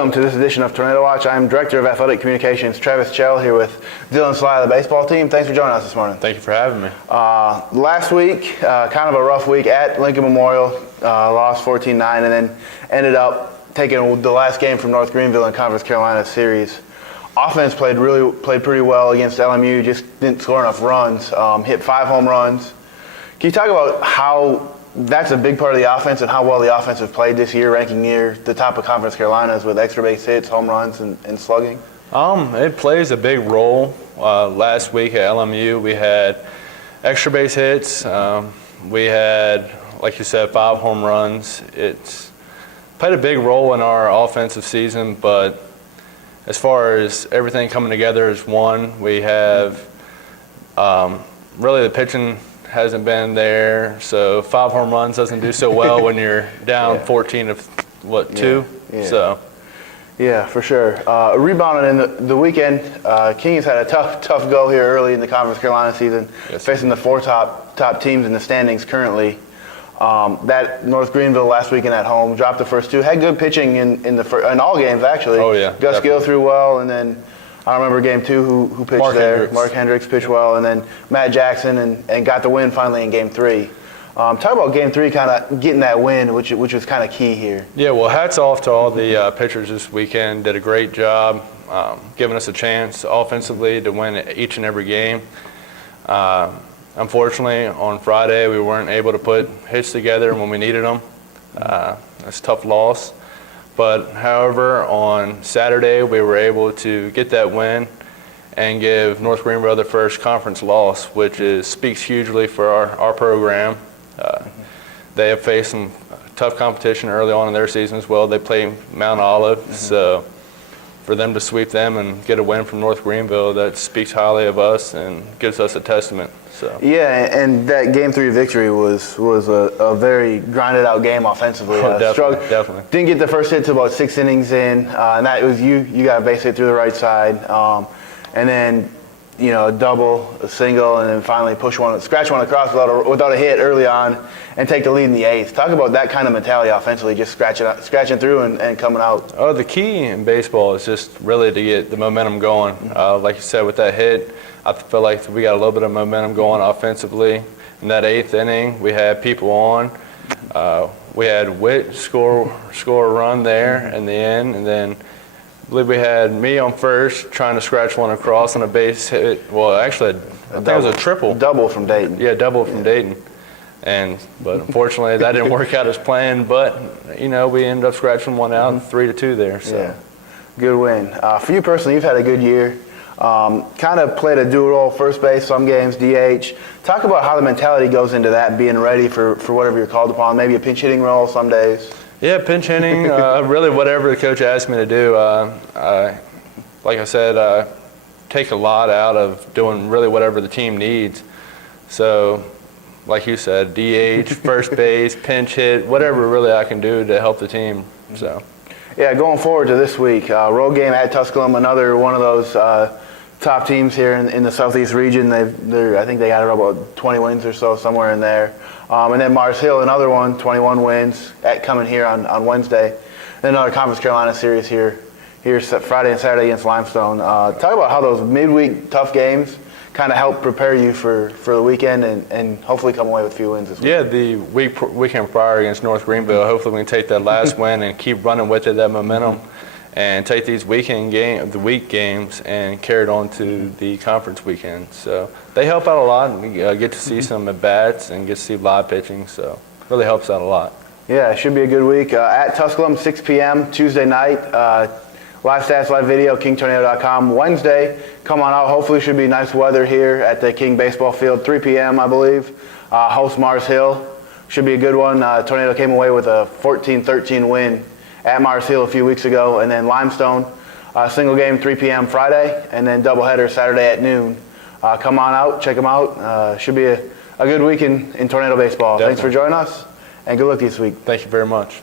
Welcome to this edition of Tornado Watch. I'm Director of Athletic Communications, Travis Chell, here with Dylan Sligh of the baseball team. Thanks for joining us this morning. Thank you for having me. Last week, kind of a rough week at Lincoln Memorial, lost 14-9, and then ended up taking the last game from North Greenville in Conference Carolina series. Offense played pretty well against LMU, just didn't score enough runs, hit 5 home runs. Can you talk about how that's a big part of the offense and how well the offense has played this year, ranking near the top of Conference Carolinas with extra base hits, home runs, and slugging? It plays a big role. Last week at LMU, we had extra base hits. We had, like you said, 5 home runs. It's played a big role in our offensive season, but as far as everything coming together as one, we have really the pitching hasn't been there, so 5 home runs doesn't do so well when you're down 14 to 2. Yeah. So yeah, for sure. Rebounding in the weekend, King has had a tough go here early in the Conference Carolina season, facing the 4 top teams in the standings currently. That North Greenville last weekend at home, dropped the first 2, had good pitching in all games actually. Oh yeah, Gus Gill threw well, and then I remember game 2 who pitched there. Mark Hendricks pitched well, and then Matt Jackson and got the win finally in game 3. Talk about game 3, kind of getting that win, which was kind of key here. Yeah, well, hats off to all the pitchers this weekend. Did a great job giving us a chance offensively to win each and every game. Unfortunately, on Friday, we weren't able to put hits together when we needed them. That's a tough loss. But, however, on Saturday, we were able to get that win and give North Greenville their first conference loss, which speaks hugely for our program. They have faced some tough competition early on in their season as well. They play Mount Olive, so for them to sweep them and get a win from North Greenville, that speaks highly of us and gives us a testament. So. Yeah, and that game 3 victory was a very grinded out game offensively. Definitely. Didn't get the first hit to about 6 innings in, and that was you got a base hit through the right side, and then a double, a single, and then finally scratch one across without a hit early on, and take the lead in the 8th. Talk about that kind of mentality offensively, just scratching through and coming out. Oh, the key in baseball is just really to get the momentum going. Like you said, with that hit, I feel like we got a little bit of momentum going offensively. In that 8th inning, we had people on. We had Witt score a run there in the end, and then I believe we had me on first trying to scratch one across on a base hit. Well, actually, I think it was a triple. Double from Dayton. Yeah, double from Dayton. But unfortunately, that didn't work out as planned. But we ended up scratching one out, 3-2 there. So. Yeah, good win. For you personally, you've had a good year. Kind of played a dual role, first base, some games, DH. Talk about how the mentality goes into that, being ready for whatever you're called upon, maybe a pinch hitting role some days. Yeah, pinch hitting, really whatever the coach asked me to do. Like I said, take a lot out of doing really whatever the team needs. So, like you said, DH, first base, pinch hit, whatever really I can do to help the team. So. Yeah, going forward to this week, road game at Tusculum, another one of those top teams here in the Southeast region. I think they got about 20 wins or so, somewhere in there. And then Mars Hill, another one, 21 wins, coming here on Wednesday. Then another Conference Carolina series here Friday and Saturday against Limestone. Talk about how those midweek tough games kind of help prepare you for the weekend and hopefully come away with a few wins this week. Yeah, the weekend prior against North Greenville, hopefully we can take that last win and keep running with it, that momentum, and take these week games and carry it on to the conference weekend. So they help out a lot, and we get to see some at-bats and get to see live pitching, so it really helps out a lot. Yeah, it should be a good week. At Tusculum, 6 p.m. Tuesday night. Live stats, live video, kingtornado.com. Wednesday, come on out. Hopefully should be nice weather here at the King Baseball Field, 3 p.m., I believe. Host Mars Hill. Should be a good one. Tornado came away with a 14-13 win at Mars Hill a few weeks ago. And then Limestone, single game, 3 p.m. Friday, and then doubleheader Saturday at noon. Come on out, check them out. Should be a good week in Tornado baseball. Definitely. Thanks for joining us, and good luck this week. Thank you very much.